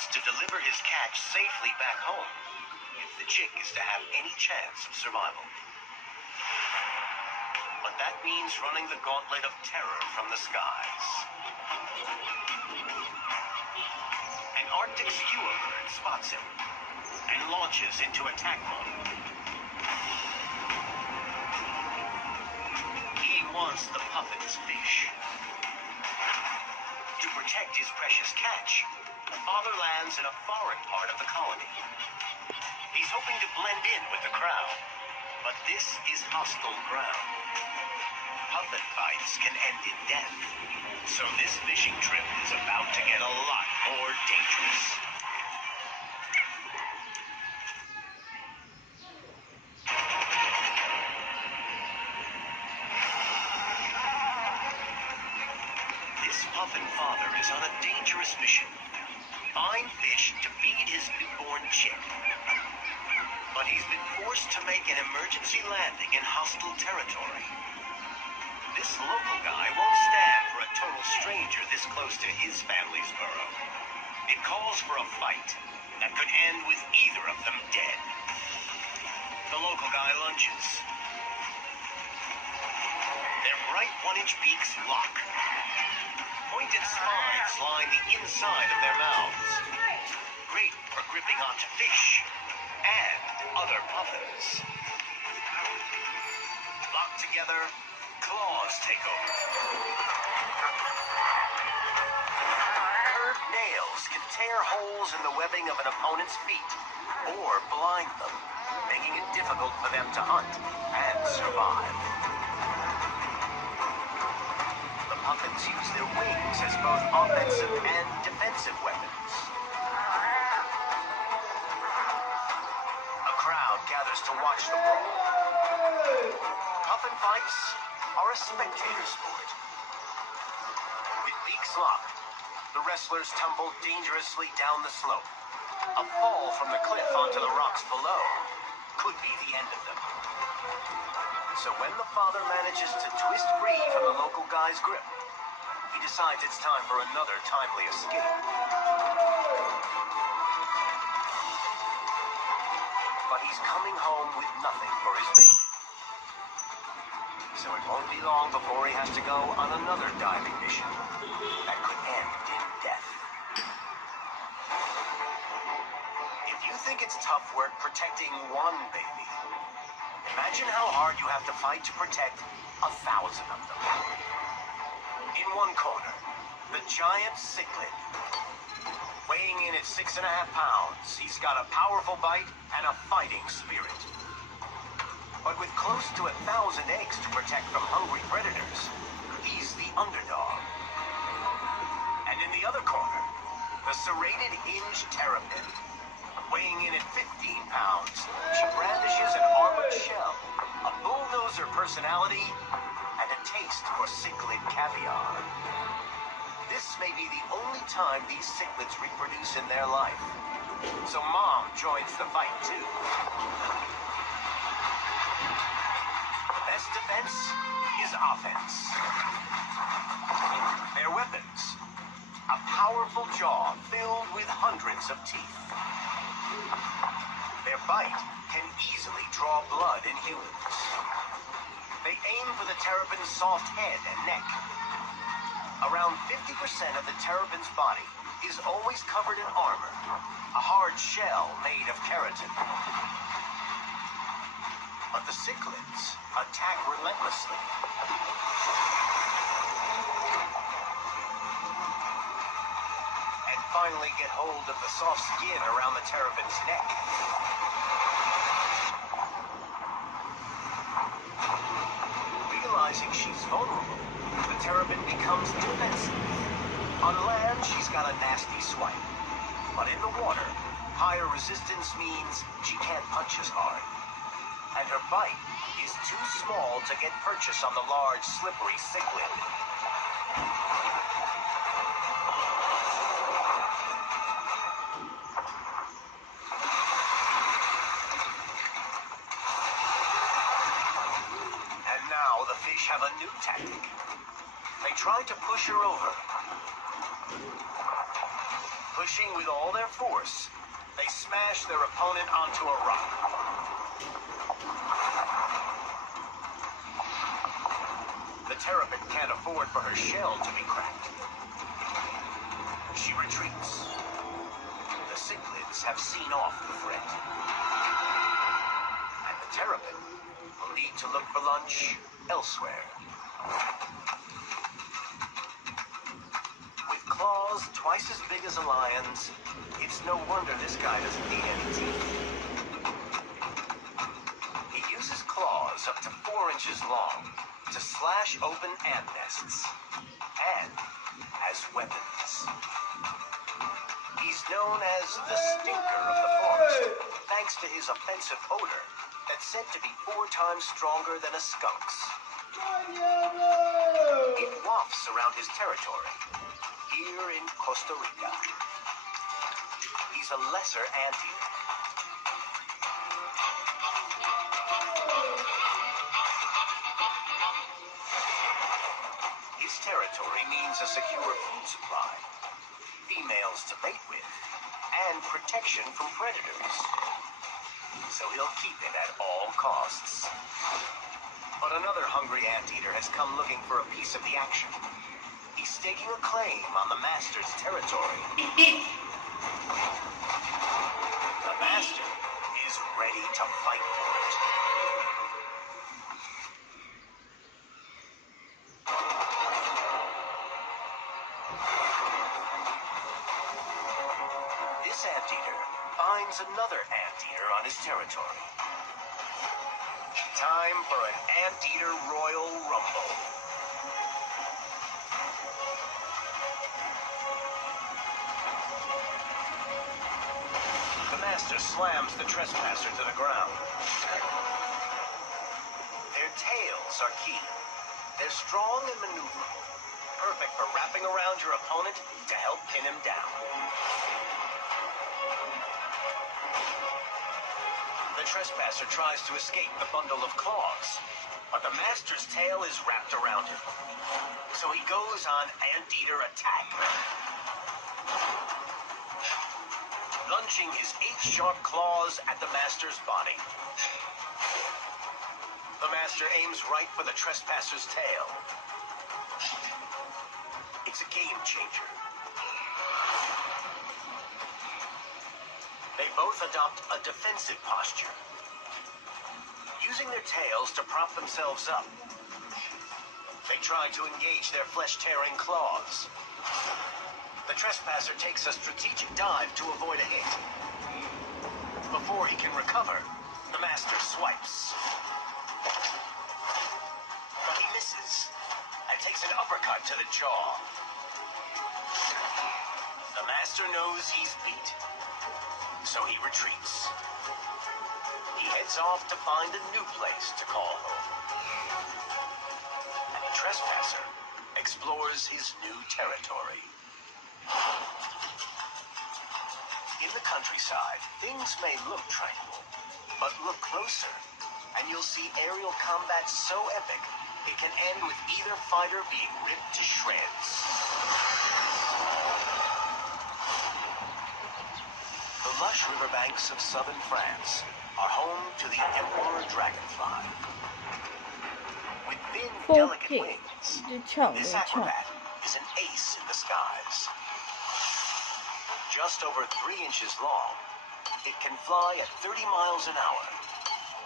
needs to deliver his catch safely back home if the chick is to have any chance of survival. But that means running the gauntlet of terror from the skies. An Arctic skua bird spots him and launches into attack mode. He wants the puffin's fish. To protect his precious catch, the father lands in a foreign part of the colony. He's hoping to blend in with the crowd, but this is hostile ground. Puffin fights can end in death, so this fishing trip is about to get a lot more dangerous. This puffin father is on a dangerous mission. Find fish to feed his newborn chick. But he's been forced to make an emergency landing in hostile territory. This local guy won't stand for a total stranger this close to his family's burrow. It calls for a fight that could end with either of them dead. The local guy lunges. Their bright 1-inch beaks lock. Pointed spines line the inside of their mouths. Great for gripping onto fish and other puffins. Locked together, claws take over. Curved nails can tear holes in the webbing of an opponent's feet or blind them, making it difficult for them to hunt and survive. The puffins use their wings as both offensive and defensive weapons. A crowd gathers to watch the brawl. Puffin fights are a spectator sport. With beaks locked, the wrestlers tumble dangerously down the slope. A fall from the cliff onto the rocks below could be the end of them. So when the father manages to twist free from the local guy's grip, he decides it's time for another timely escape. But he's coming home with nothing for his baby. So it won't be long before he has to go on another diving mission that could end in death. If you think it's tough work protecting one baby, imagine how hard you have to fight to protect 1,000 of them. In one corner, the giant cichlid. Weighing in at 6.5 pounds, he's got a powerful bite and a fighting spirit. But with close to 1,000 eggs to protect from hungry predators, he's the underdog. And in the other corner, the serrated hinged terrapin. Weighing in at 15 pounds, she brandishes an armored shell, a bulldozer personality, and a taste for cichlid caviar. This may be the only time these cichlids reproduce in their life. So Mom joins the fight too. Best defense is offense. Their weapons, a powerful jaw filled with hundreds of teeth. Their bite can easily draw blood in humans. They aim for the terrapin's soft head and neck. Around 50% of the terrapin's body is always covered in armor, a hard shell made of keratin. But the cichlids attack relentlessly. And finally get hold of the soft skin around the terrapin's neck. Realizing she's vulnerable, the terrapin becomes defensive. On land, she's got a nasty swipe. But in the water, higher resistance means she can't punch as hard. And her bite is too small to get purchase on the large, slippery cichlid. And now the fish have a new tactic. They try to push her over. Pushing with all their force, they smash their opponent onto a rock. The terrapin can't afford for her shell to be cracked. She retreats. The cichlids have seen off the threat. And the terrapin will need to look for lunch elsewhere. With claws twice as big as a lion's, it's no wonder this guy doesn't need any teeth. He uses claws up to 4 inches long to slash open ant nests and as weapons. He's known as the stinker of the forest, thanks to his offensive odor that's said to be 4 times stronger than a skunk's. It wafts around his territory, here in Costa Rica. He's a lesser anteater. His territory means a secure food supply, females to mate with, and protection from predators. So he'll keep it at all costs. But another hungry anteater has come looking for a piece of the action. He's staking a claim on the master's territory. The master is ready to fight for it. This anteater finds another anteater on his territory. Time for an anteater Royal Rumble. The master slams the trespasser to the ground. Their tails are key. They're strong and maneuverable, perfect for wrapping around your opponent to help pin him down. The trespasser tries to escape the bundle of claws, but the master's tail is wrapped around him. So he goes on anteater attack. Lunging his 8 sharp claws at the master's body. The master aims right for the trespasser's tail. It's a game changer. They both adopt a defensive posture, using their tails to prop themselves up. They try to engage their flesh-tearing claws. The trespasser takes a strategic dive to avoid a hit. Before he can recover, the master swipes. But he misses and takes an uppercut to the jaw. The master knows he's beat, so he retreats. He heads off to find a new place to call home. And the trespasser explores his new territory. In the countryside, things may look tranquil, but look closer, and you'll see aerial combat so epic, it can end with either fighter being ripped to shreds. The lush riverbanks of southern France are home to the emperor dragonfly. With thin, delicate wings, this acrobat is an ace in the skies. Just over 3 inches long, it can fly at 30 miles an hour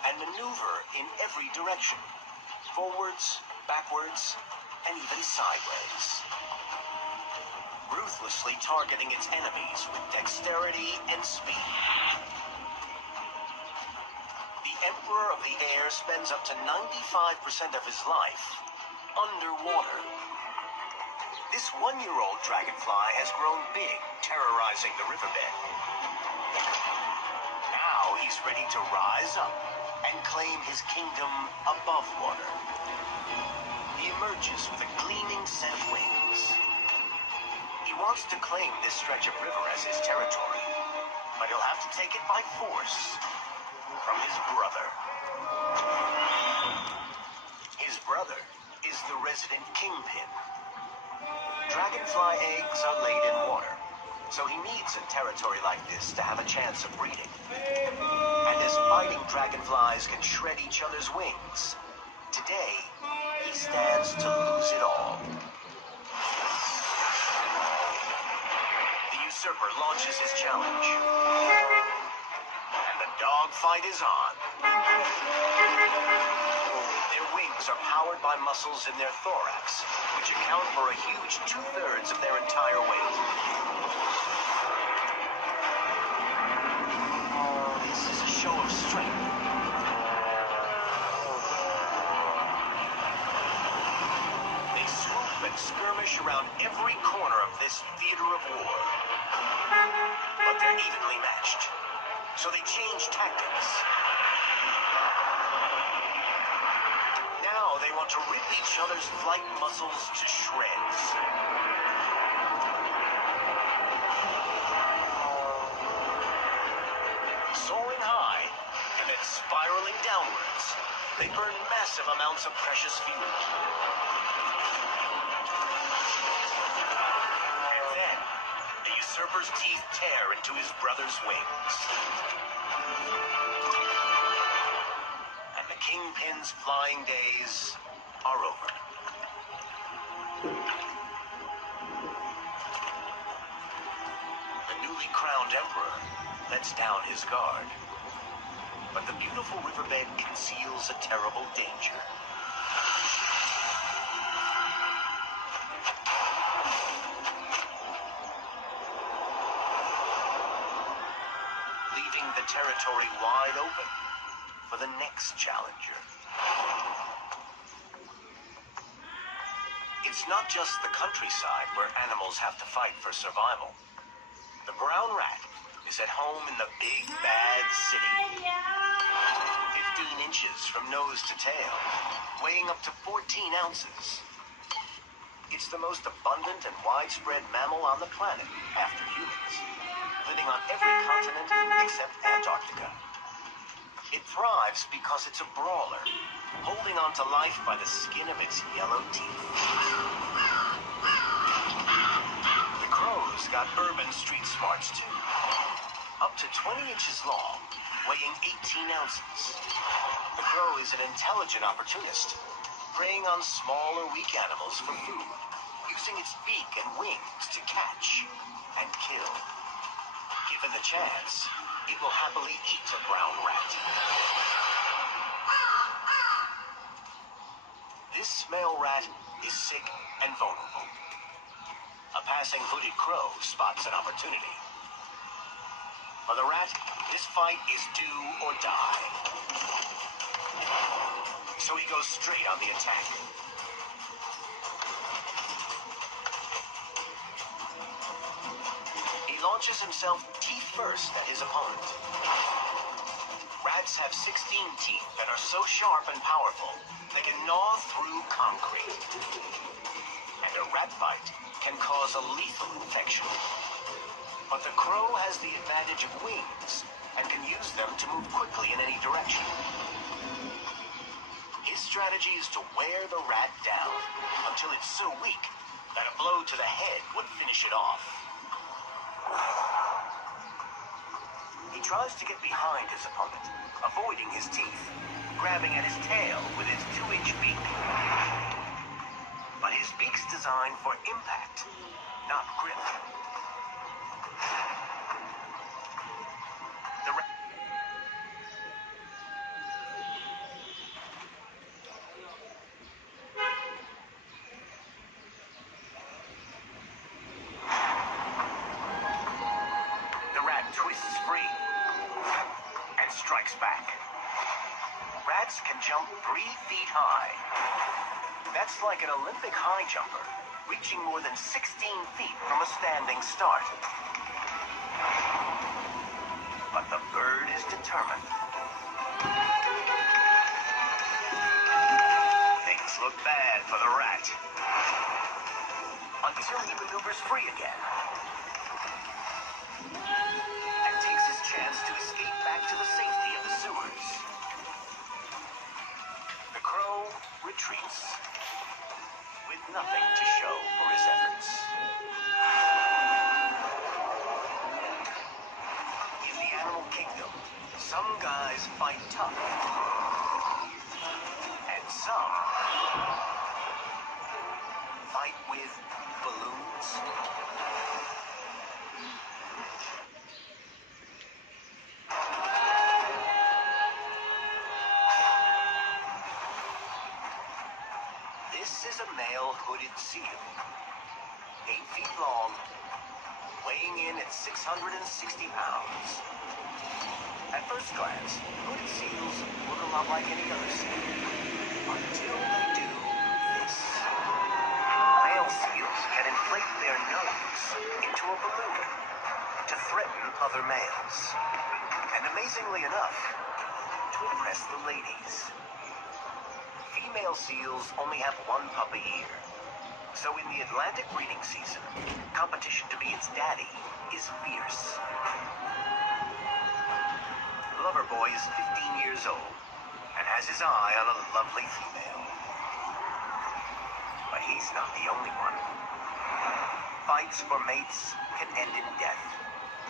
and maneuver in every direction, forwards, backwards, and even sideways, ruthlessly targeting its enemies with dexterity and speed. The Emperor of the Air spends up to 95% of his life underwater. This 1-year-old dragonfly has grown big, terrorizing the riverbed. Now he's ready to rise up and claim his kingdom above water. He emerges with a gleaming set of wings. He wants to claim this stretch of river as his territory, but he'll have to take it by force from his brother. His brother is the resident kingpin. Dragonfly eggs are laid in water, so he needs a territory like this to have a chance of breeding. And as fighting dragonflies can shred each other's wings, today he stands to lose it all. The usurper launches his challenge, and the dogfight is on. Their wings are powered by muscles in their thorax, which account for a huge 2/3 of their entire weight. This is a show of strength. They swoop and skirmish around every corner of this theater of war. But they're evenly matched, so they change tactics. Now they want to rip each other's flight muscles to shreds. Soaring high and then spiraling downwards, they burn massive amounts of precious fuel. And then, the usurper's teeth tear into his brother's wings. And the Kingpin's flying days are over. The newly crowned emperor lets down his guard. But the beautiful riverbed conceals a terrible danger. Leaving the territory wide open for the next challenger. It's not just the countryside where animals have to fight for survival. The brown rat is at home in the big bad city. 15 inches from nose to tail, weighing up to 14 ounces. It's the most abundant and widespread mammal on the planet after humans, living on every continent except Antarctica. It thrives because it's a brawler, holding on to life by the skin of its yellow teeth. The crow's got urban street smarts too. Up to 20 inches long, weighing 18 ounces. The crow is an intelligent opportunist, preying on small or weak animals for food, using its beak and wings to catch and kill. Given the chance, it will happily eat a brown rat. This male rat is sick and vulnerable. A passing hooded crow spots an opportunity. For the rat, this fight is do or die. So he goes straight on the attack. He launches himself teeth first at his opponent. Rats have 16 teeth that are so sharp and powerful, they can gnaw through concrete. And a rat bite can cause a lethal infection. But the crow has the advantage of wings and can use them to move quickly in any direction. His strategy is to wear the rat down until it's so weak that a blow to the head would finish it off. He tries to get behind his opponent, avoiding his teeth, grabbing at his tail with his 2-inch beak. But his beak's designed for impact, not grip. Twists free and strikes back. Rats can jump 3 feet high. That's like an Olympic high jumper, reaching more than 16 feet from a standing start. But the bird is determined. Things look bad for the rat. Until he maneuvers free again. Chance to escape back to the safety of the sewers. The crow retreats with nothing to show for his efforts. In the animal kingdom, some guys fight tough, and some fight with balloons. This is a male hooded seal, 8 feet long, weighing in at 660 pounds. At first glance, hooded seals look a lot like any other seal, until they do this. Male seals can inflate their nose into a balloon to threaten other males, and amazingly enough, to impress the ladies. Female seals only have one pup a year, so in the Atlantic breeding season, competition to be its daddy is fierce. Loverboy is 15 years old and has his eye on a lovely female. But he's not the only one. Fights for mates can end in death,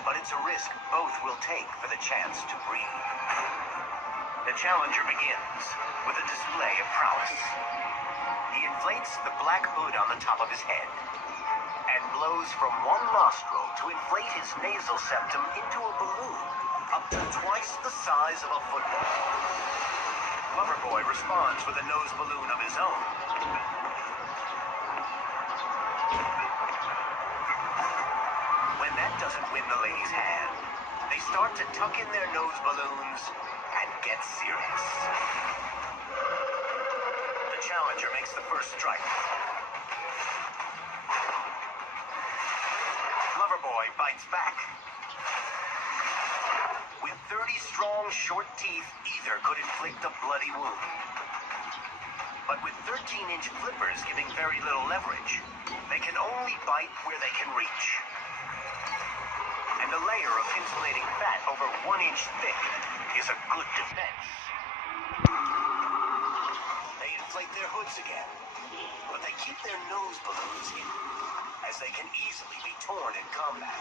but it's a risk both will take for the chance to breed. The challenger begins with a display of prowess. He inflates the black hood on the top of his head and blows from one nostril to inflate his nasal septum into a balloon up to twice the size of a football. Loverboy responds with a nose balloon of his own. When that doesn't win the lady's hand, they start to tuck in their nose balloons and get serious. The challenger makes the first strike. Loverboy bites back. With 30 strong, short teeth, either could inflict a bloody wound. But with 13-inch flippers giving very little leverage, they can only bite where they can reach. And a layer of insulating fat over 1 inch thick is a good defense. They inflate their hoods again, but they keep their nose balloons in, as they can easily be torn in combat.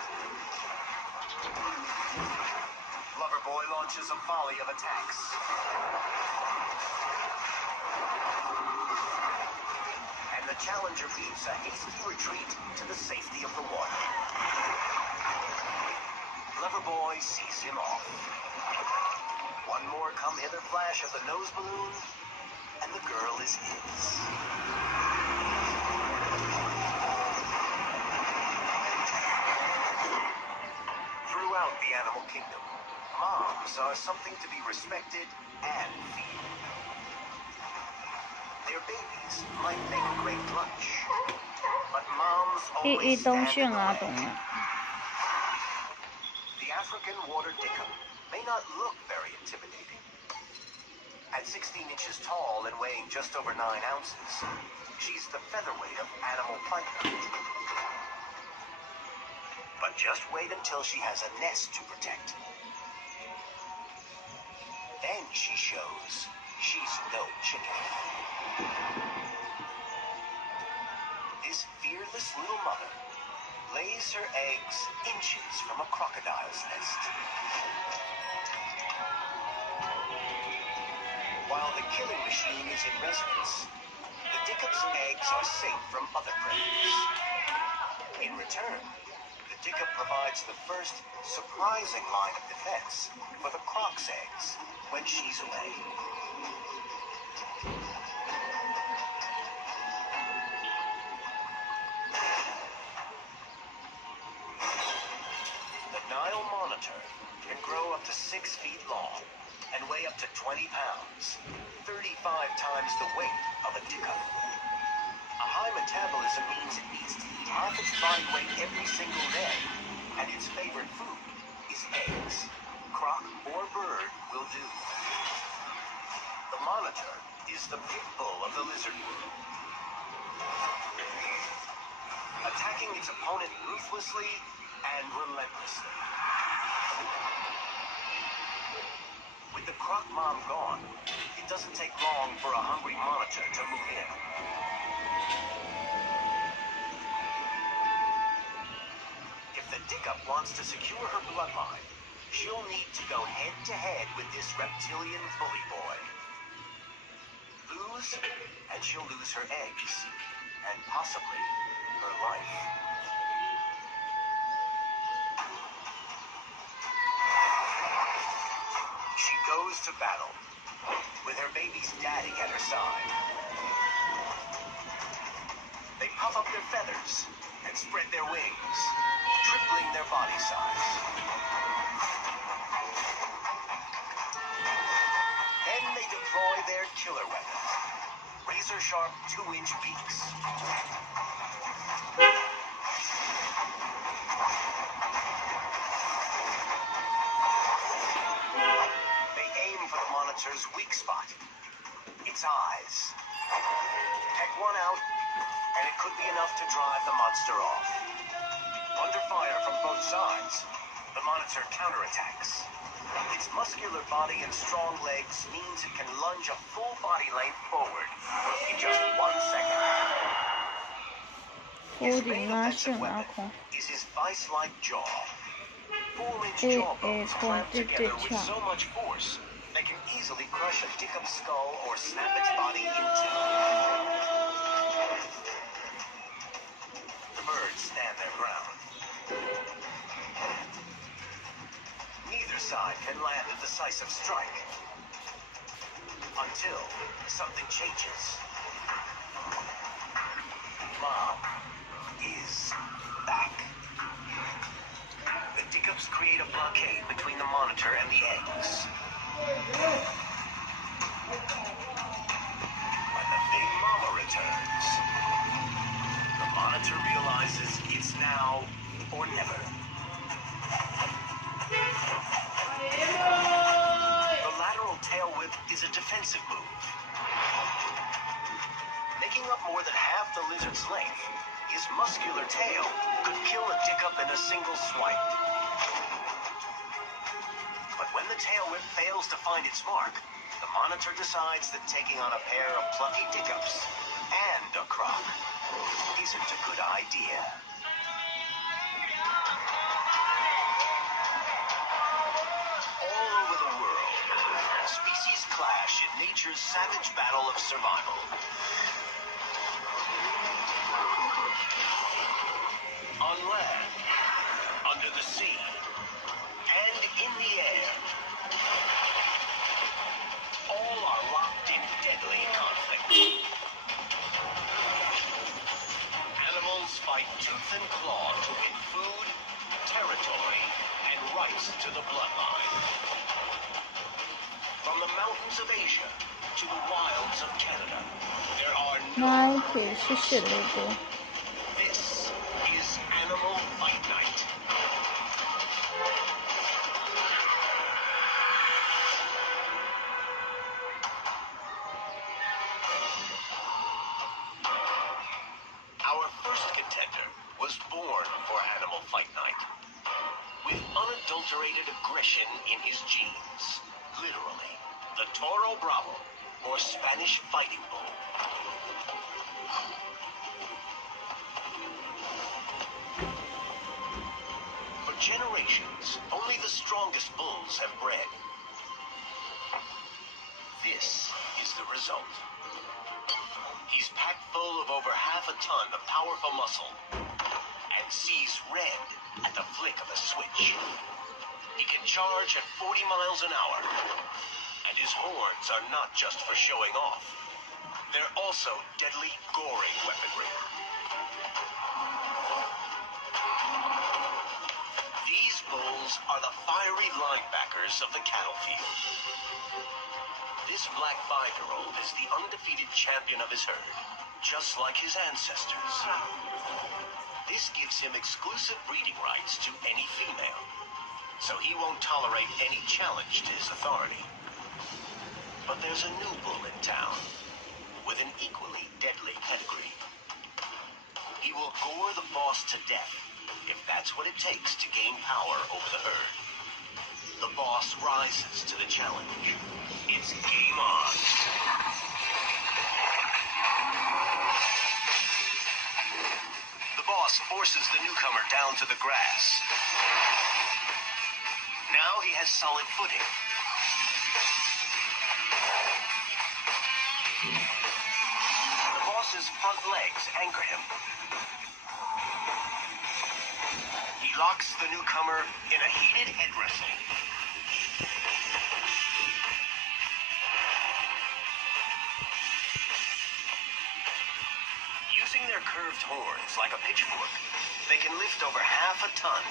Loverboy launches a volley of attacks. And the challenger beats a hasty retreat to the safety of the water. Loverboy sees him off. One more come-hither flash of the nose balloon, and the girl is his. Throughout the animal kingdom, moms are something to be respected and feared. Their babies might make a great lunch, but moms always stand in the way. The African water dickum may not look very intimidating. At 16 inches tall and weighing just over 9 ounces, she's the featherweight of animal python. But just wait until she has a nest to protect. Then she shows she's no chicken. This fearless little mother lays her eggs inches from a crocodile's nest. While the killing machine is in residence, the dickup's eggs are safe from other predators. In return, the dickup provides the first surprising line of defense for the croc's eggs when she's away. The Nile monitor can grow up to 6 feet long and weigh up to 20 pounds, 35 times the weight of a dickup. A high metabolism means it needs to eat half its body weight every single day, and its favorite food is eggs. Croc or bird will do. The monitor is the pit bull of the lizard world, attacking its opponent ruthlessly and relentlessly. With the croc mom gone, it doesn't take long for a hungry monitor to move in. Dickup wants to secure her bloodline, she'll need to go head-to-head with this reptilian bully boy. Lose, and she'll lose her eggs, and possibly her life. She goes to battle, with her baby's daddy at her side. They puff up their feathers and spread their wings, tripling their body size. Then they deploy their killer weapon, razor-sharp 2-inch beaks. They aim for the monitor's weak spot, its eyes. Peck one out, and it could be enough to drive the monster off. Under fire from both sides, the monitor counterattacks. Its muscular body and strong legs means it can lunge a full body length forward in just 1 second. His main offensive weapon is his vice-like jaw. 4-inch jaw bones clamped together with so much force they can easily crush a Dickup skull or snap its body in two. The birds stand their ground. Neither side can land a decisive strike until something changes. Mom is back. The Dickups create a blockade between the monitor and the eggs. When the big mama returns, the monitor realizes it's now or never. The lateral tail whip is a defensive move. Making up more than half the lizard's length, his muscular tail could kill a Dickup in a single swipe. But when the tail whip fails to find its mark, the monitor decides that taking on a pair of plucky Dickups and a croc isn't a good idea. All over the world, species clash in nature's savage battle of survival. On land, under the sea, and in the air, all are locked in deadly conflict. Animals fight tooth and claw to win food, territory, and rights to the bloodline. From the mountains of Asia to the wilds of Canada, there are no rules. This is Animal Fight Night. Our first contender was born for Animal Fight Night, with unadulterated aggression in his genes. Literally, the Toro Bravo, or Spanish fighting bull. For generations, only the strongest bulls have bred. This is the result. He's packed full of over half a ton of powerful muscle and sees red at the flick of a switch. He can charge at 40 miles an hour, and his horns are not just for showing off. They're also deadly goring weaponry. These bulls are the fiery linebackers of the cattle field. This black 5-year-old is the undefeated champion of his herd, just like his ancestors. This gives him exclusive breeding rights to any female, so he won't tolerate any challenge to his authority. But there's a new bull in town, with an equally deadly pedigree. He will gore the boss to death, if that's what it takes to gain power over the herd. The boss rises to the challenge. It's game on. The boss boss forces the newcomer down to the grass. Now he has solid footing. The boss's front legs anchor him. He locks the newcomer in a heated head wrestle. Using their curved horns like a pitchfork, they can lift over half a ton,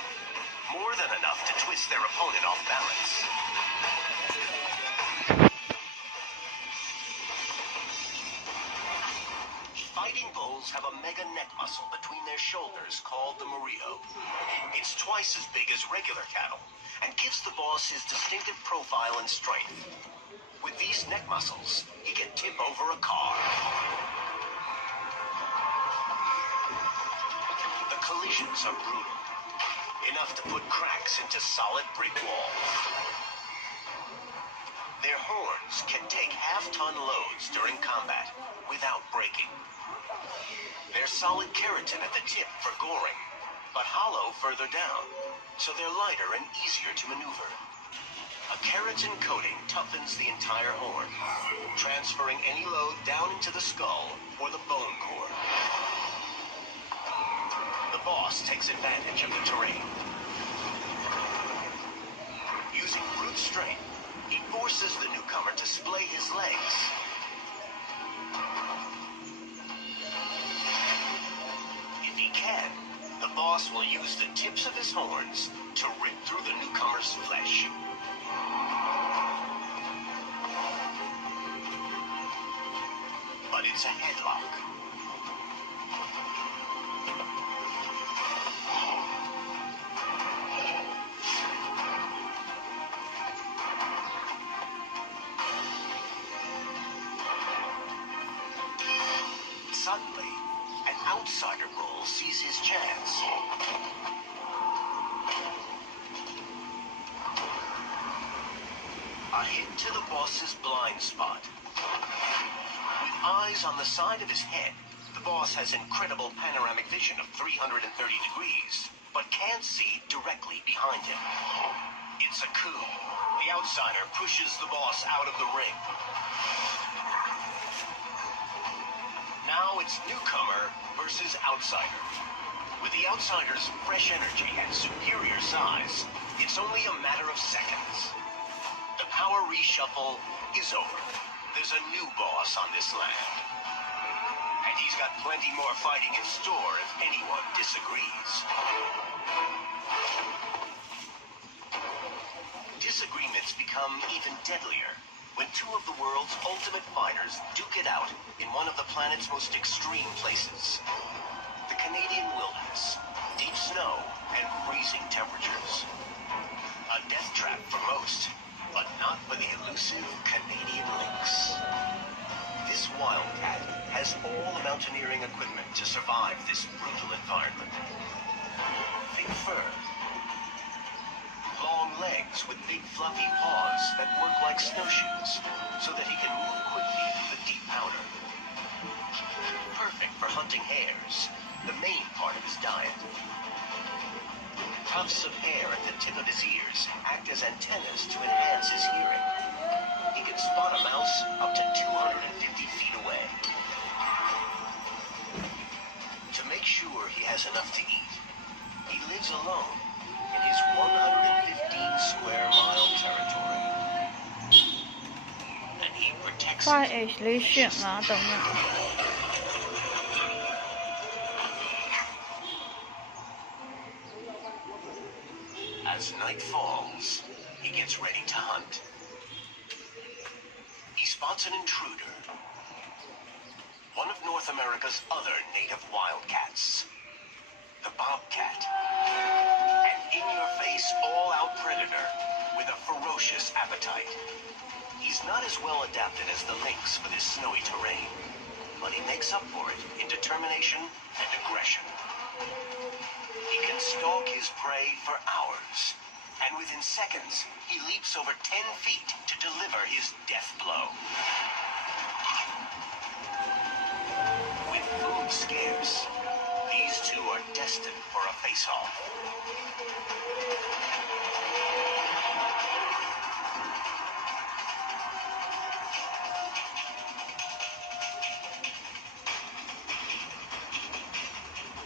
more than enough to twist their opponent off balance. Fighting bulls have a mega neck muscle between their shoulders called the murillo. It's twice as big as regular cattle and gives the boss his distinctive profile and strength. With these neck muscles, he can tip over a car. The collisions are brutal, enough to put cracks into solid brick walls. Their horns can take half-ton loads during combat without breaking. They're solid keratin at the tip for goring, but hollow further down, so they're lighter and easier to maneuver. A keratin coating toughens the entire horn, transferring any load down into the skull or the bone core. The boss takes advantage of the terrain. Using brute strength, he forces the newcomer to splay his legs. If he can, the boss will use the tips of his horns to rip through the newcomer's flesh. But it's a headlock. Suddenly, an outsider bull sees his chance. A hit to the boss's blind spot. With eyes on the side of his head, the boss has incredible panoramic vision of 330 degrees, but can't see directly behind him. It's a coup. The outsider pushes the boss out of the ring. Now it's newcomer versus outsider. With the outsider's fresh energy and superior size, it's only a matter of seconds. The power reshuffle is over. There's a new boss on this land. And he's got plenty more fighting in store if anyone disagrees. Disagreements become even deadlier when two of the world's ultimate fighters duke it out in one of the planet's most extreme places. The Canadian wilderness, deep snow, and freezing temperatures. A death trap for most, but not for the elusive Canadian lynx. This wildcat has all the mountaineering equipment to survive this brutal environment. Thick fur, long legs with big fluffy paws that work like snowshoes so that he can move quickly through the deep powder. Perfect for hunting hares, the main part of his diet. Tufts of hair at the tip of his ears act as antennas to enhance his hearing. He can spot a mouse up to 250 feet away. To make sure he has enough to eat, he lives alone in his 115 square mile territory. And he protects it. As night falls, he gets ready to hunt. He spots an intruder, one of North America's other native wildcats, the bobcat. An in-your-face, all-out predator with a ferocious appetite. He's not as well adapted as the lynx for this snowy terrain, but he makes up for it in determination and aggression. He can stalk his prey for hours, and within seconds, he leaps over 10 feet to deliver his death blow. With food scarce, these two two are destined for a face-off.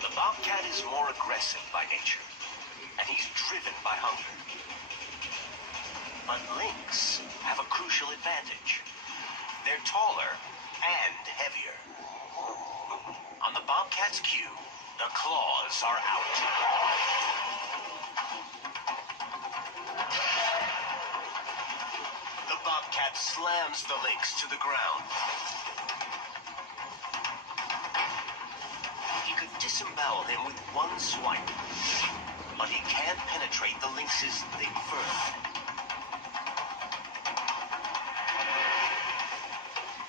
The bobcat is more aggressive by nature, and he's driven by hunger. But lynx have a crucial advantage. They're taller and heavier. On the bobcat's cue, the claws are out. The bobcat slams the lynx to the ground. He could disembowel him with one swipe, but he can't penetrate the lynx's thick fur.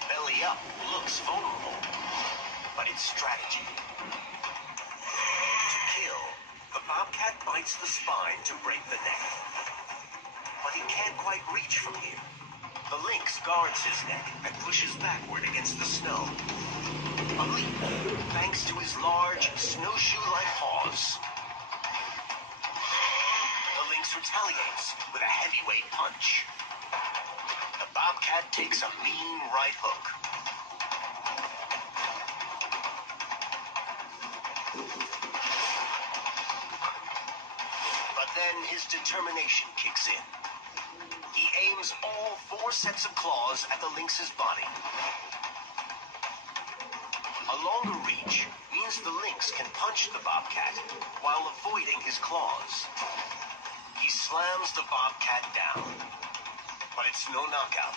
Belly up looks vulnerable, but it's strategy. To kill, the bobcat bites the spine to break the neck. But he can't quite reach from here. The lynx guards his neck and pushes backward against the snow. A leap, thanks to his large, snowshoe-like paws. The lynx retaliates with a heavyweight punch. The bobcat takes a mean right hook. But then his determination kicks in. He aims all 4 sets of claws at the lynx's body. A longer reach means the lynx can punch the bobcat while avoiding his claws. He slams the bobcat down, but it's no knockout.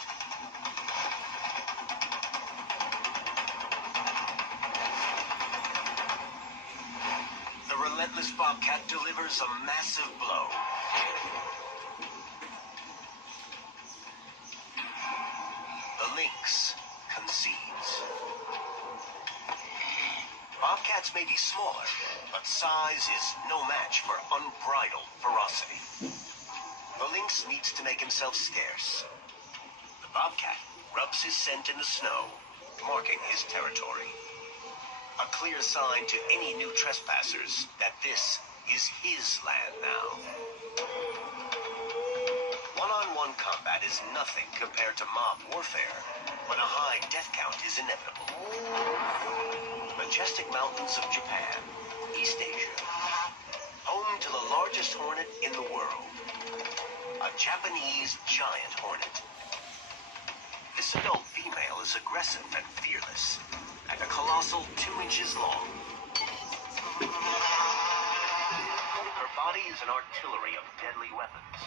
The relentless bobcat delivers a massive blow. The lynx concedes. Bobcats may be smaller, but size is no match for unbridled ferocity. The lynx needs to make himself scarce. The bobcat rubs his scent in the snow, marking his territory. A clear sign to any new trespassers that this is his land now. One-on-one combat is nothing compared to mob warfare, when a high death count is inevitable. Majestic mountains of Japan, East Asia, home to the largest hornet in the world, a Japanese giant hornet. This adult female is aggressive and fearless, and a colossal 2 inches long. Her body is an artillery of deadly weapons.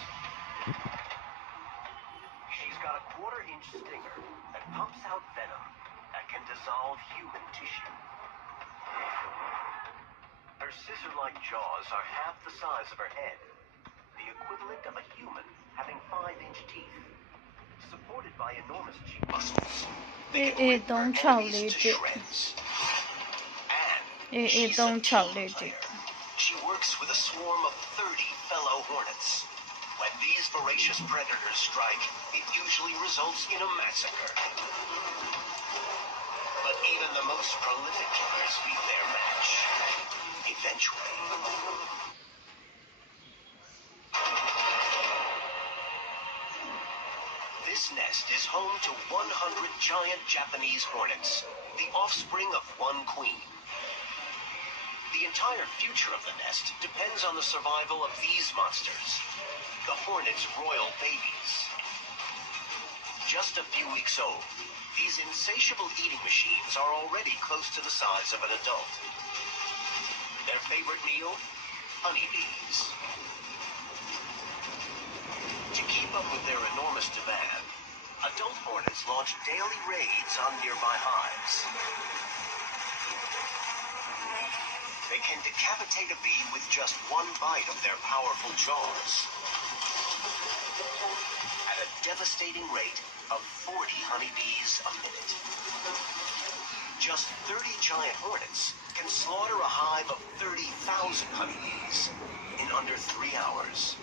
She's got a 1/4 inch stinger that pumps out venom that can dissolve human tissue. Her scissor-like jaws are half the size of her head, the equivalent of a human having 5-inch teeth. Supported by enormous cheek muscles, they can rip their enemies to shreds. And she's a team player. She works with a swarm of 30 fellow hornets. When these voracious predators strike, it usually results in a massacre. But even the most prolific killers meet their match. Eventually. This nest is home to 100 giant Japanese hornets, the offspring of one queen. The entire future of the nest depends on the survival of these monsters, the hornets' royal babies. Just a few weeks old, these insatiable eating machines are already close to the size of an adult. Their favorite meal? Honeybees. To keep up with their enormous demand, adult hornets launch daily raids on nearby hives. They can decapitate a bee with just one bite of their powerful jaws, at a devastating rate of 40 honeybees a minute. Just 30 giant hornets can slaughter a hive of 30,000 honeybees in under 3 hours.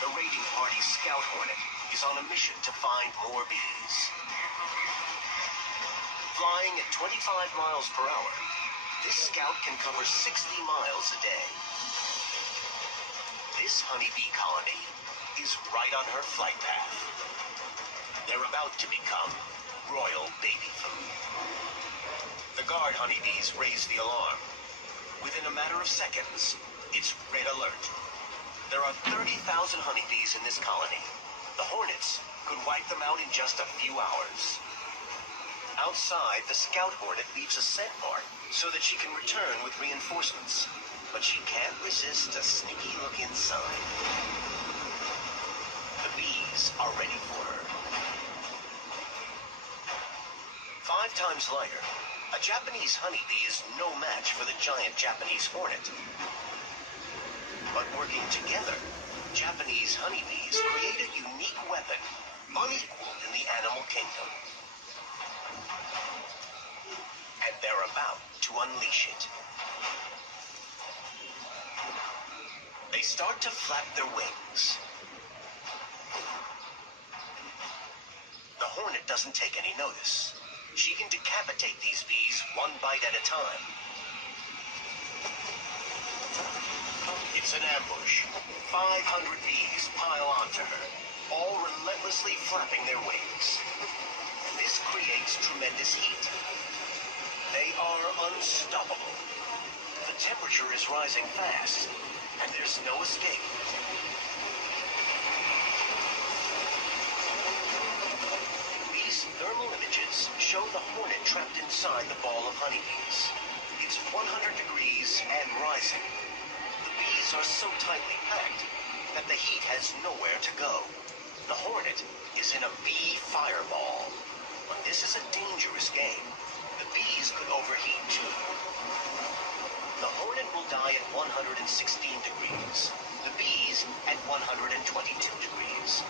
The raiding party's scout hornet is on a mission to find more bees. Flying at 25 miles per hour, this scout can cover 60 miles a day. This honeybee colony is right on her flight path. They're about to become royal baby food. The guard honeybees raise the alarm. Within a matter of seconds, it's red alert. There are 30,000 honeybees in this colony. The hornets could wipe them out in just a few hours. Outside, the scout hornet leaves a scent mark so that she can return with reinforcements. But she can't resist a sneaky look inside. The bees are ready for her. 5 times lighter, a Japanese honeybee is no match for the giant Japanese hornet. But working together, Japanese honeybees create a unique weapon unequaled in the animal kingdom. And they're about to unleash it. They start to flap their wings. The hornet doesn't take any notice. She can decapitate these bees one bite at a time. It's an ambush. 500 bees pile onto her, all relentlessly flapping their wings. This creates tremendous heat. They are unstoppable. The temperature is rising fast, and there's no escape. These thermal images show the hornet trapped inside the ball of honeybees. It's 100 degrees and rising. The bees are so tightly packed that the heat has nowhere to go. The hornet is in a bee fireball. But this is a dangerous game. The bees could overheat too. The hornet will die at 116 degrees. The bees at 122 degrees.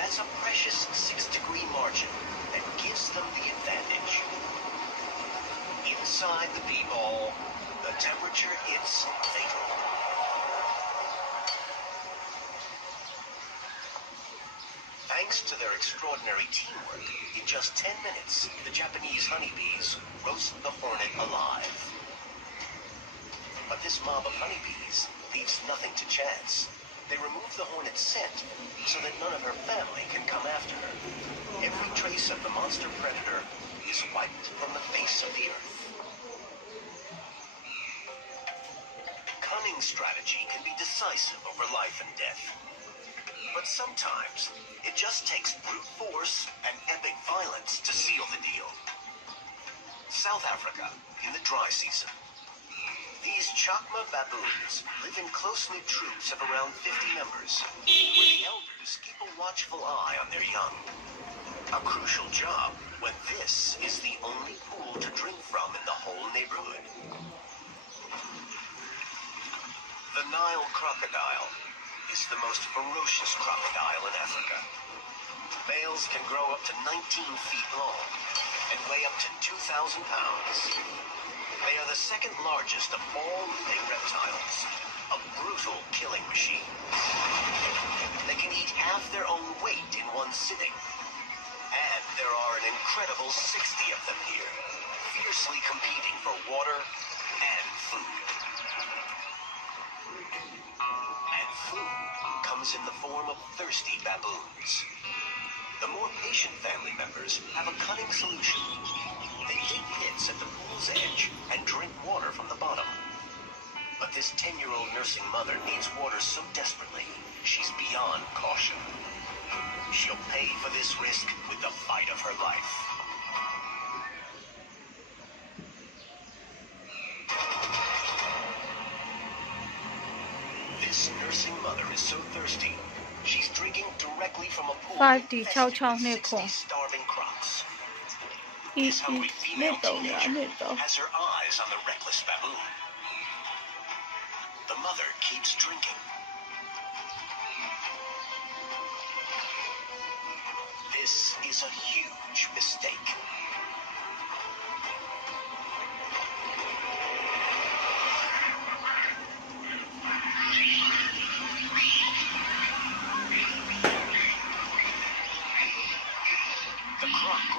That's a precious 6-degree margin that gives them the advantage. Inside the bee ball, the temperature hits fatal. Thanks to their extraordinary teamwork, in just 10 minutes, the Japanese honeybees roast the hornet alive. But this mob of honeybees leaves nothing to chance. They remove the hornet's scent so that none of her family can come after her. Every trace of the monster predator is wiped from the face of the earth. Cunning strategy can be decisive over life and death. But sometimes, it just takes brute force and epic violence to seal the deal. South Africa, in the dry season. These Chakma baboons live in close-knit troops of around 50 members, where the elders keep a watchful eye on their young. A crucial job when this is the only pool to drink from in the whole neighborhood. The Nile crocodile is the most ferocious crocodile in Africa. Males can grow up to 19 feet long and weigh up to 2,000 pounds. They are the second largest of all living reptiles, a brutal killing machine. They can eat half their own weight in one sitting. And there are an incredible 60 of them here, fiercely competing for water and food. And food comes in the form of thirsty baboons. The more patient family members have a cunning solution. They dig pits at the pool's edge and drink water from the bottom. But this 10-year-old nursing mother needs water so desperately, she's beyond caution. She'll pay for this risk with the fight of her life. This nursing mother is so thirsty, she's drinking directly from a pool 5D 悄悄 infested 内 with 孔 60 starving crocs. 一 This hungry 一 female 那抖呀 teenager 那抖 has her eyes on the reckless baboon. The mother keeps drinking. This is a huge mistake.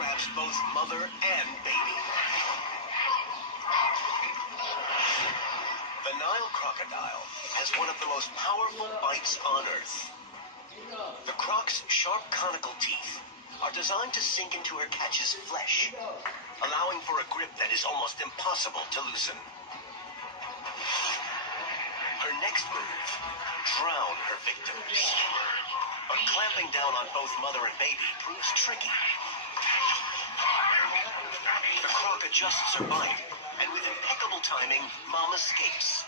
grabs both mother and baby. The Nile crocodile has one of the most powerful bites on Earth. The croc's sharp conical teeth are designed to sink into her catch's flesh, allowing for a grip that is almost impossible to loosen. Her next move, drown her victims. But clamping down on both mother and baby proves tricky. The croc adjusts her bite, and with impeccable timing, Mom escapes.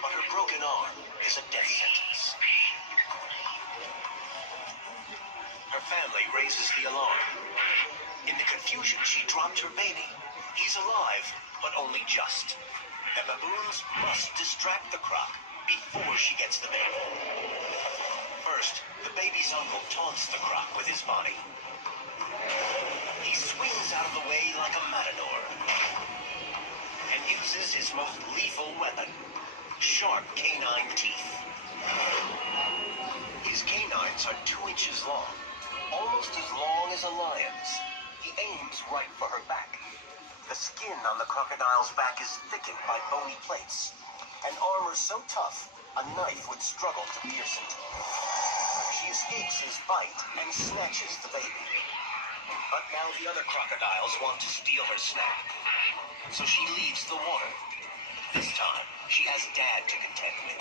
But her broken arm is a death sentence. Her family raises the alarm. In the confusion, she dropped her baby. He's alive, but only just. The baboons must distract the croc before she gets the baby. First, the baby's uncle taunts the croc with his body. He swings out of the way like a matador and uses his most lethal weapon, sharp canine teeth. His canines are 2 inches long, almost as long as a lion's. He aims right for her back. The skin on the crocodile's back is thickened by bony plates, and armor so tough, a knife would struggle to pierce it. She escapes his bite and snatches the baby. But now the other crocodiles want to steal her snack, so she leaves the water. This time, she has Dad to contend with.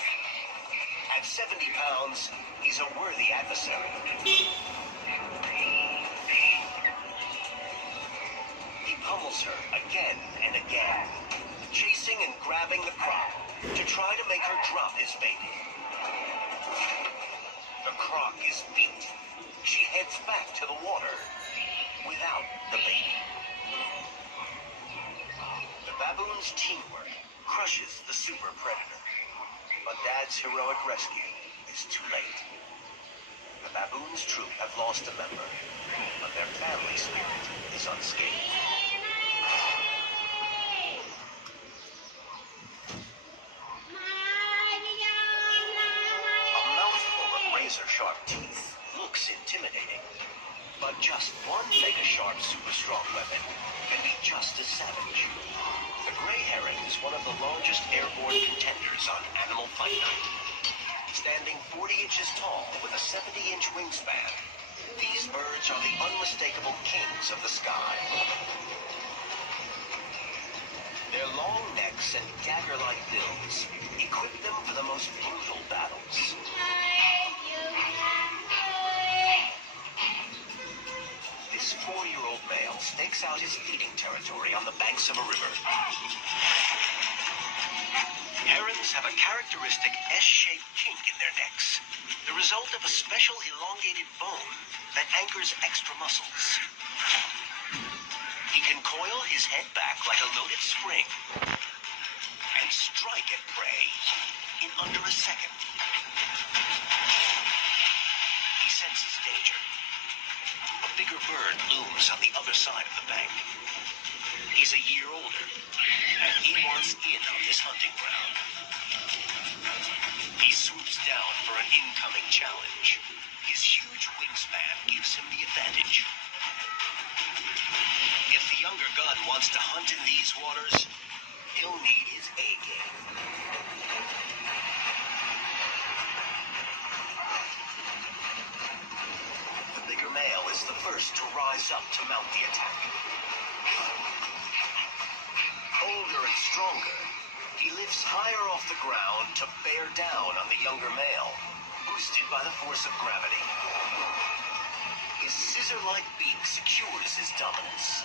At 70 pounds, he's a worthy adversary. He pummels her again and again, chasing and grabbing the croc to try to make her drop his baby. The croc is beat. She heads back to the water without the baby. The baboon's teamwork crushes the super predator, but Dad's heroic rescue is too late. The baboon's troop have lost a member, but their family spirit is unscathed. A mouthful of razor-sharp teeth looks intimidating, but just one mega-sharp super-strong weapon can be just as savage. The gray heron is one of the largest airborne contenders on Animal Fight Night. Standing 40 inches tall with a 70-inch wingspan, these birds are the unmistakable kings of the sky. Their long necks and dagger-like bills equip them for the most brutal battles. This 4-year-old male stakes out his feeding territory on the banks of a river. Herons have a characteristic S-shaped kink in their necks, the result of a special elongated bone that anchors extra muscles. He can coil his head back like a loaded spring and strike at prey in under a second. He senses danger. A bigger bird looms on the other side of the bank. He's a year older, and he wants in on this hunting ground. He swoops down for an incoming challenge. His huge wingspan gives him the advantage. If the younger gun wants to hunt in these waters, he'll need his A game. The bigger male is the first to rise up to mount the attack. Older and stronger, he lifts higher off the ground to bear down on the younger male, boosted by the force of gravity. His scissor-like beak secures his dominance.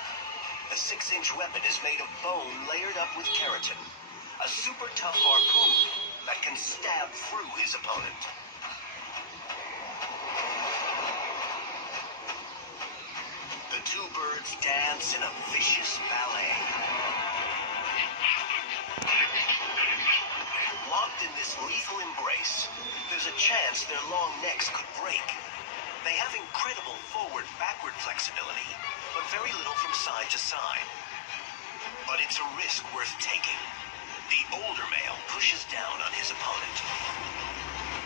The 6-inch weapon is made of bone layered up with keratin, a super tough harpoon that can stab through his opponent. The two birds dance in a vicious ballet. Locked in this lethal embrace, there's a chance their long necks could break. They have incredible forward-backward flexibility, but very little from side to side. But it's a risk worth taking. The older male pushes down on his opponent.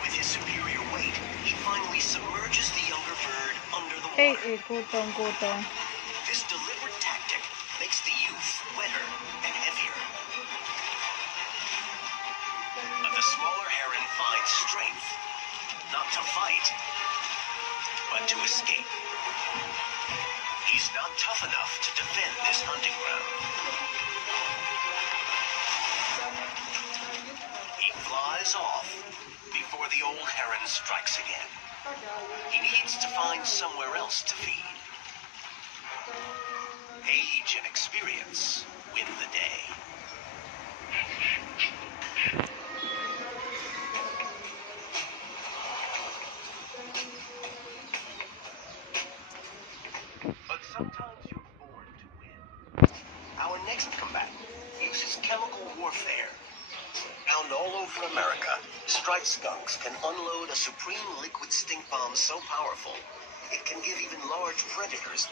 With his superior weight, he finally submerges the younger bird under the 哎 water. 哎，咕咚咕咚。 This deliberate tactic makes the youth wetter and heavier. But the smaller heron finds strength, not to fight, but to escape. He's not tough enough to defend this hunting ground. He flies off before the old heron strikes again. He needs to find somewhere else to feed. Age and experience win the day. But sometimes you're born to win. Our next combatant uses chemical warfare. Found all over America, striped skunks can unload a supreme liquid stink bomb so powerful, it can give even large predators.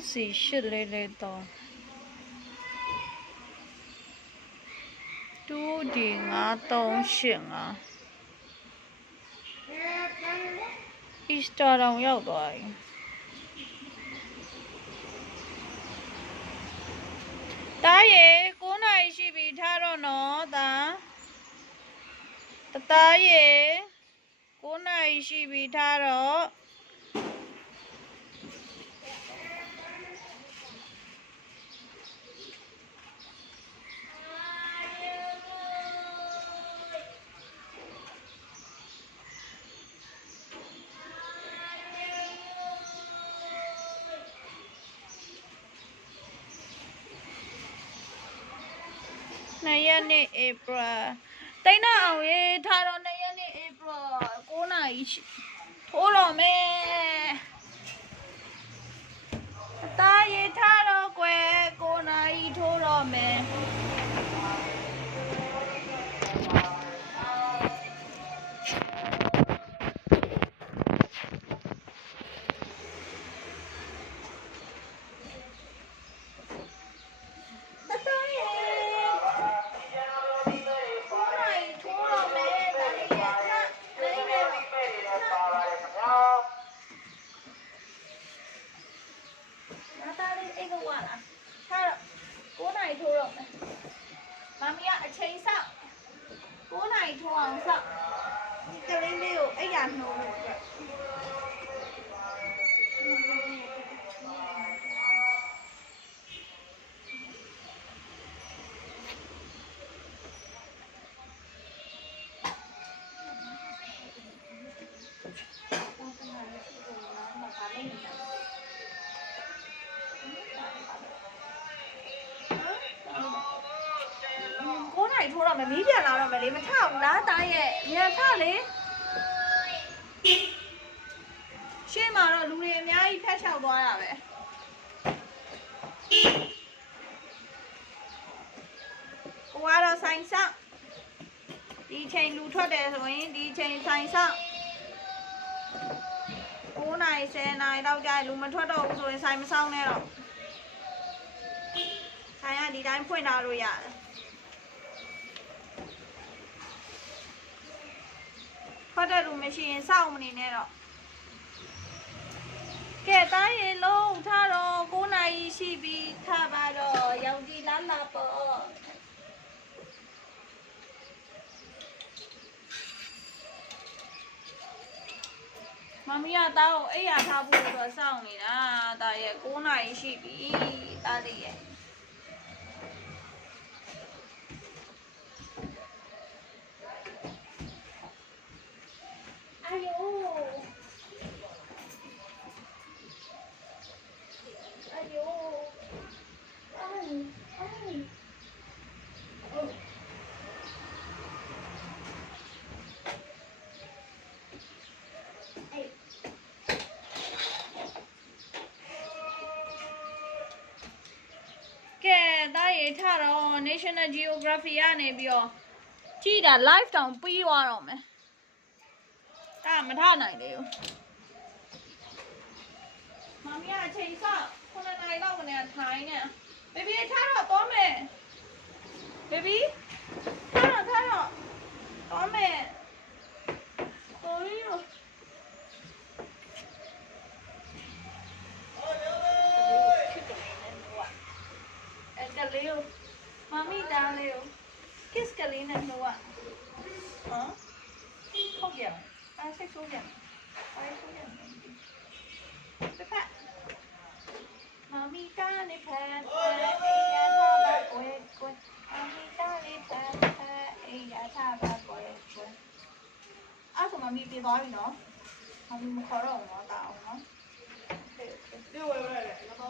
9448တော့2D5385 Easter တောင်ရောက်သွားပြီတားရေ9နာရီရှိပြီထားတော့နော်တားရေ9နာရီရှိပြီထားတော့2ရက်နေ့ April တိတ်နောက်အောင်ရေးထားတော့2ရက်နေ့ April 9နာရီထိုးတော့မယ်အသားရေးထားတော့ကွယ်9နာရီထိုးတော့မယ်မမီကအချိန်ဆောက်9နာရီထိုးအောင်ဆောက်ဒီကလေးလေးကိုအိပ်ရနှိုးလို့ထိုးတော့မမီးပြန်လာတော့မယ်လေမထဘူးလားတားရဲ့မြန်ထလေရှေ့မှာတော့လူတွေအများကြီးဖက်ချောက်သွားတာပဲကိုကတော့ဆိုင်ဆောက်ဒီချိန်လူထွက်တယ်ဆိုရင်ဒီချိန်ဆိုင်ဆောက်9နာရီ10နာရီတော့ကြာလူမထွက်တော့ဘူးဆိုရင်ဆိုင်မဆောက်နဲ့တော့ဆိုင်ကဒီတိုင်းဖွင့်ထားလို့ရတယ်ထွက်တဲ့လူမရှိရင်စောင့်မနေနဲ့တော့ကဲတားရေလုံးထားတော့9နာရီရှိပြီထားပါတော့ရောင်ကြီးလာပေါ့မမီးကတားကိုအိပ်ရထားဖို့တော့စောင့်နေတာတားရဲ့9နာရီရှိပြီတားလေးရဲ့ကဲတားရေထတော့ National Geography ကနေပြီးတော့ကြည့်တာ live တောင်ပြီးသွားတော့မယ်တားမထနိုင်သေးဘူးမမီးကအချိန်ဆောက်9နာရီလောက်ကနေထိုင်နေဘေဘီထတော့သွားမယ်ဘေဘီထတော့သွားမယ်တော်ရီရောLeo, mami da Leo. Kiss ka Lena nuwa. Huh? Ho gया. Sẽ số gया. Số gya. Pepa. Mami da ni pa. Ya tha ba kwe kwe. Mami da ni pa. Ya tha ba kwe kwe. So mami ပြေးသွားပြီနော် mami မခေါ်တော့ဘူးနော်တာအောင်နော် 六位来，那到。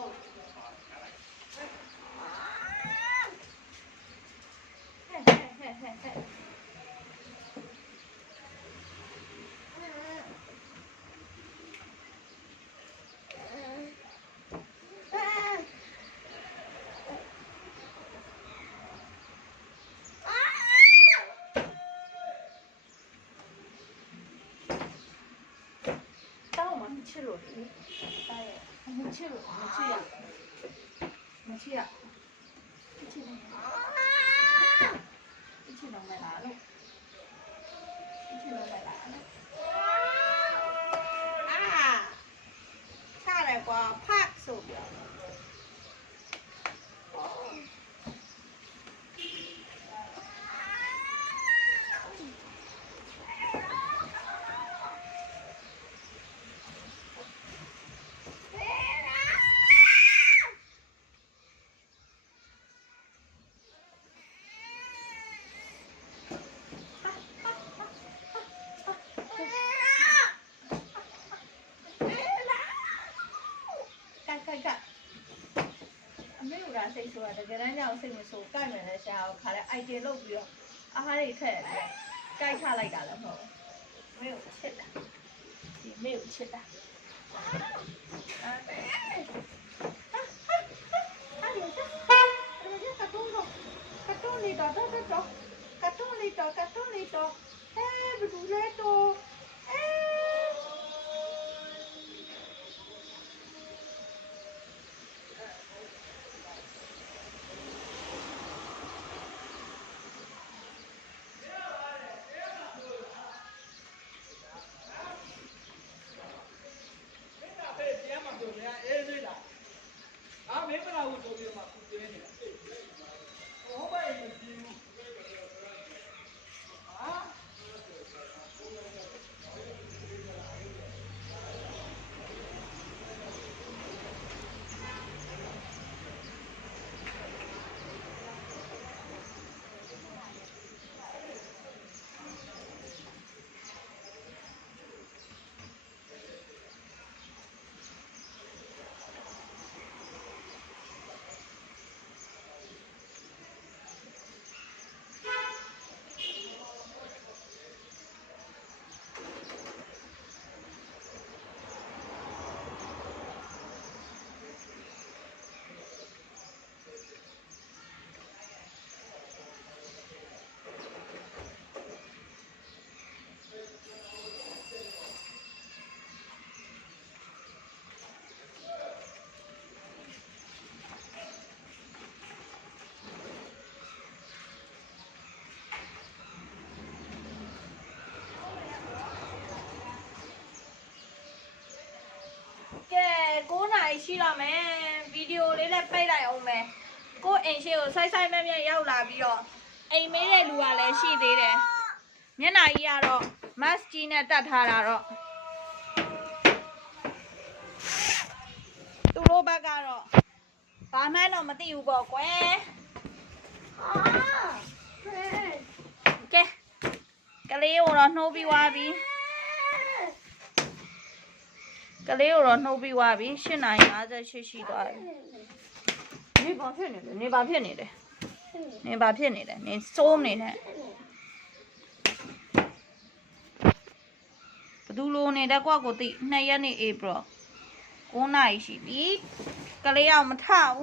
吃肉的，大爷， မချစ်လို့မချစ်ရမချစ်ရမချစ်တော့မလားလို့မချစ်တော့မလားလို့ချတယ်ကွာဖတ်ဆိုပြအမေတို့ကစိတ်ဆိုတာတကယ်တမ်းကျတော့စိတ်မဆိုးကြိုက်မယ်လဲရှာအောင်ခါလဲ idea လုပ်ပြီးတော့အားတွေထည့်ပြီးကြိုက်ချလိုက်တာလည်းမဟုတ်ဘူးမေကိုချစ်တာဒီမေကိုချစ်တာ9 နာရီရှိတော့မယ်ဗီဒီယိုလေးလည်းပိတ်လိုက်အောင်မယ်ကိုအိမ်ရှိကိုဆိုက်ဆိုက်မဲ့မဲ့ရောက်လာပြီးတော့အိမ်မေးတဲ့လူကလည်းရှိသေးတယ်မျက်နှာကြီးကတော့ mask ကြီးနဲ့တတ်ထားတာတော့သူတို့ဘက်ကတော့ဘာမှတော့မသိဘူးပေါ့ကွယ်ကဲကလေးကိုတော့နှိုးပြီးသွားပြီကလေးကိုတော့နှုတ်ပြီးသွားပြီ8:58ရှိသွားပြီနေဘာဖြစ်နေလဲနေဘာဖြစ်နေလဲနေဘာဖြစ်နေလဲနေစိုးနေနဲ့ဘသူလိုနေတဲ့ကွာကိုသိ2 ရက်နေ April 9 နာရီရှိပြီကလေးအောင်မထဘူး